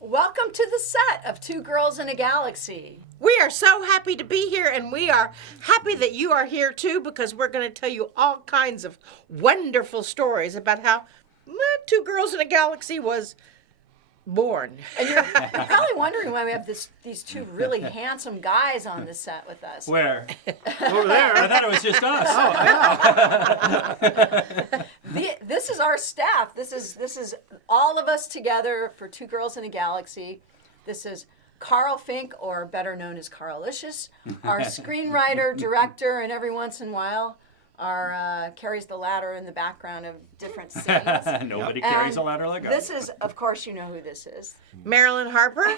Welcome to the set of Two Girls in a Galaxy. We are so happy to be here, and we are happy that you are here too, because we're going to tell you all kinds of wonderful stories about how Two Girls in a Galaxy was born. And you're probably wondering why we have these two really handsome guys on the set with us. Where? Over there. I thought it was just us. This is our staff. This is all of us together for Two Girls in a Galaxy. This is Carl Fink, or better known as Carlicious, our screenwriter, director, and every once in a while carries the ladder in the background of different scenes. Nobody carries a ladder like us. This is, of course, you know who this is. Marilyn Harper.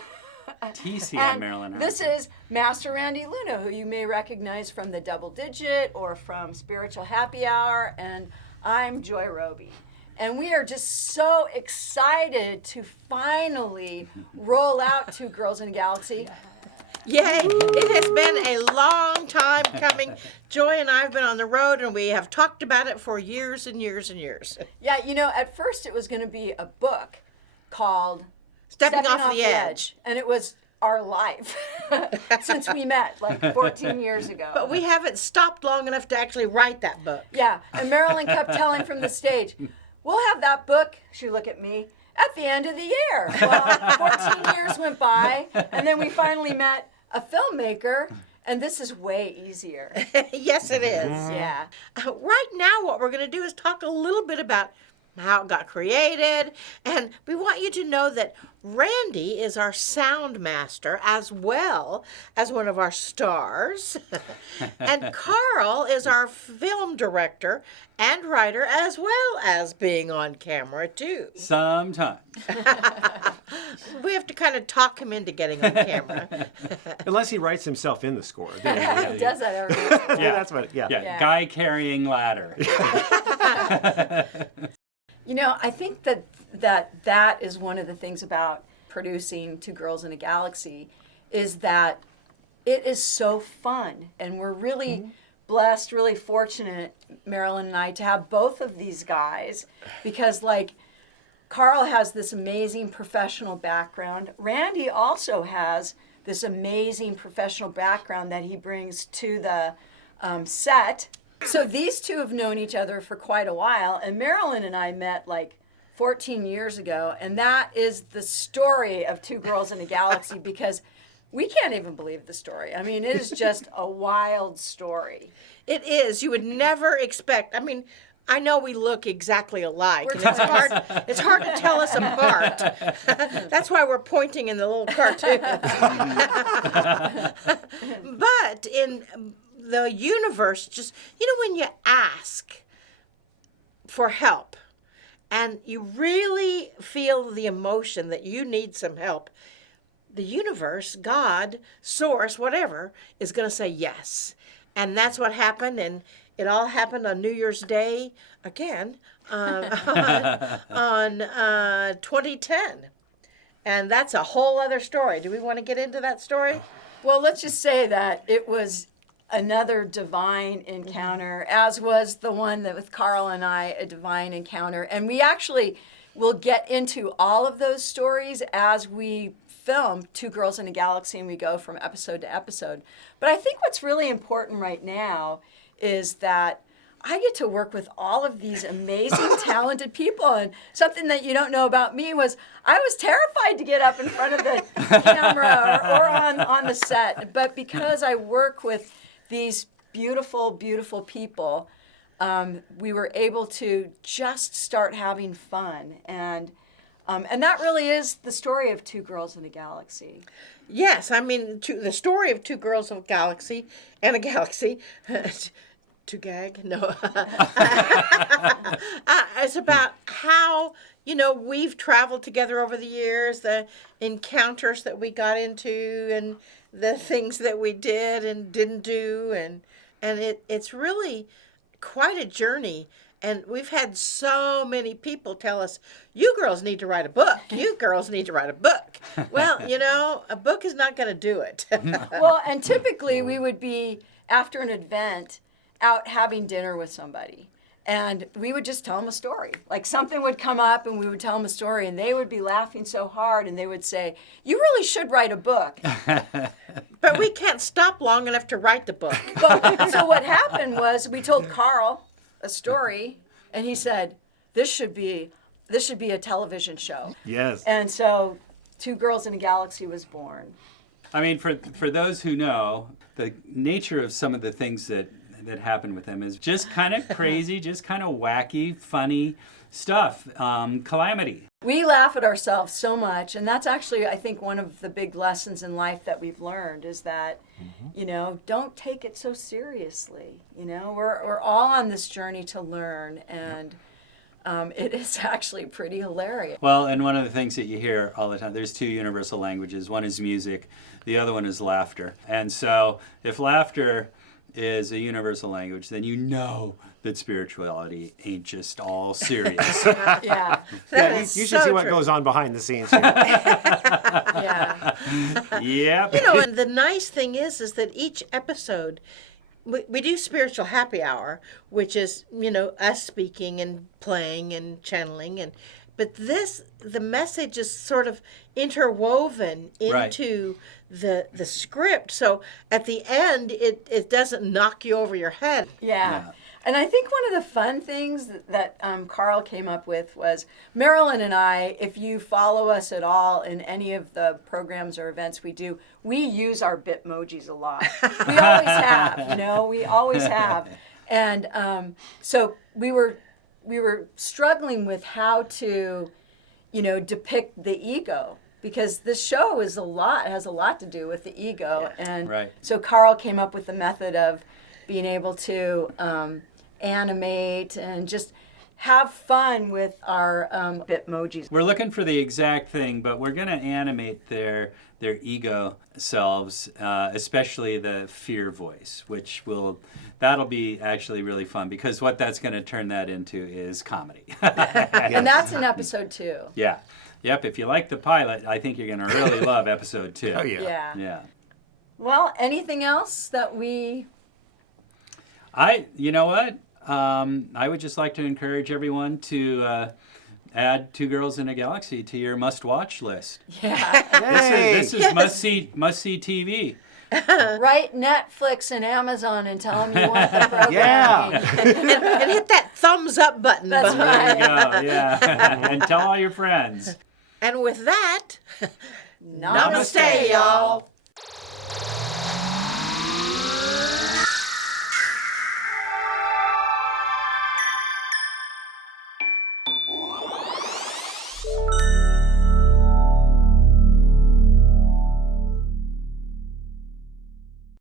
TCM Marilyn Harper. This is Master Randy Luna, who you may recognize from the Double Digit or from Spiritual Happy Hour, and I'm Joeaux Robey. And we are just so excited to finally roll out Two Girls in a Galaxy. Yay! It has been a long time coming. Joy and I have been on the road, and we have talked about it for years and years and years. Yeah, you know, at first it was going to be a book called Stepping Off the Edge. And it was our life since we met like 14 years ago. But we haven't stopped long enough to actually write that book. Yeah, and Marilyn kept telling from the stage, we'll have that book, she'd look at me, at the end of the year. Well, 14 years went by, and then we finally met a filmmaker, and this is way easier. Yes, it is. Yeah. Right now, what we're going to do is talk a little bit about how it got created, and we want you to know that Randy is our sound master as well as one of our stars, and Carl is our film director and writer, as well as being on camera too. Sometimes. We have to kind of talk him into getting on camera. Unless he writes himself in the score. He does that every once in a while. Yeah, that's what. Yeah. Yeah. Guy carrying ladder. You know, I think that is one of the things about producing Two Girls in a Galaxy, is that it is so fun. And we're really blessed, really fortunate, Marilyn and I, to have both of these guys, because like Carl has this amazing professional background. Randy also has this amazing professional background that he brings to the set. So these two have known each other for quite a while, and Marilyn and I met like 14 years ago, and that is the story of Two Girls in a Galaxy, because we can't even believe the story. I mean, it is just a wild story. It is. You would never expect. I mean, I know we look exactly alike, and it's hard to tell us apart. That's why we're pointing in the little cartoon. But in the universe, just, you know, when you ask for help and you really feel the emotion that you need some help, the universe, God, source, whatever, is going to say yes. And that's what happened, and it all happened on New Year's Day, again, on 2010. And that's a whole other story. Do we want to get into that story? Well, let's just say that it was another divine encounter, as was the one that with Carl and I, a divine encounter. And we actually will get into all of those stories as we film Two Girls in a Galaxy, and we go from episode to episode. But I think what's really important right now is that I get to work with all of these amazing, talented people. And something that you don't know about me was I was terrified to get up in front of the camera or on the set. But because I work with these beautiful, beautiful people, we were able to just start having fun. And that really is the story of Two Girls in a Galaxy. Yes, I mean, the story of Two Girls in a Galaxy and a Galaxy. To gag? No. It's about how, you know, we've traveled together over the years, the encounters that we got into, and the things that we did and didn't do, and it's really quite a journey. And we've had so many people tell us, you girls need to write a book. You girls need to write a book. Well, you know, a book is not going to do it. Well, and typically we would be, after an event, out having dinner with somebody. And we would just tell them a story. Like something would come up and we would tell them a story and they would be laughing so hard and they would say, "You really should write a book." But we can't stop long enough to write the book. So what happened was we told Carl a story and he said, this should be a television show. Yes. And so Two Girls in a Galaxy was born. I mean, for those who know, the nature of some of the things that happen with them is just kind of crazy, just kind of wacky, funny stuff. Calamity. We laugh at ourselves so much, and that's actually, I think, one of the big lessons in life that we've learned is that, you know, don't take it so seriously. You know, we're all on this journey to learn, and it is actually pretty hilarious. Well, and one of the things that you hear all the time, there's two universal languages. One is music, the other one is laughter. And so if laughter is a universal language, then you know that spirituality ain't just all serious. Yeah. Yeah, you should see what goes on behind the scenes here. Yeah. Yep. You know, and the nice thing is that each episode, we do spiritual happy hour, which is, you know, us speaking and playing and channeling, but the message is sort of interwoven into the script. So at the end, it doesn't knock you over your head. Yeah. And I think one of the fun things that Carl came up with was Marilyn and I, if you follow us at all in any of the programs or events we do, we use our Bitmojis a lot. We always have, you know, we always have. And so we were struggling with how to, you know, depict the ego. Because this show has a lot to do with the ego. And so Carl came up with the method of being able to animate and just have fun with our Bitmojis. We're looking for the exact thing, but we're going to animate their ego selves, especially the fear voice, that'll be actually really fun because what that's going to turn that into is comedy. And that's in episode 2. Yeah. Yep, if you like the pilot, I think you're going to really love episode 2. Oh, yeah. Yeah. Yeah. Well, anything else that we... You know what? I would just like to encourage everyone to add Two Girls in a Galaxy to your must-watch list. Yeah. This is must-see TV. Write Netflix and Amazon and tell them you want the program. Yeah. and hit that thumbs up button. That's There you right. go, yeah. And tell all your friends. And with that, Namaste, y'all.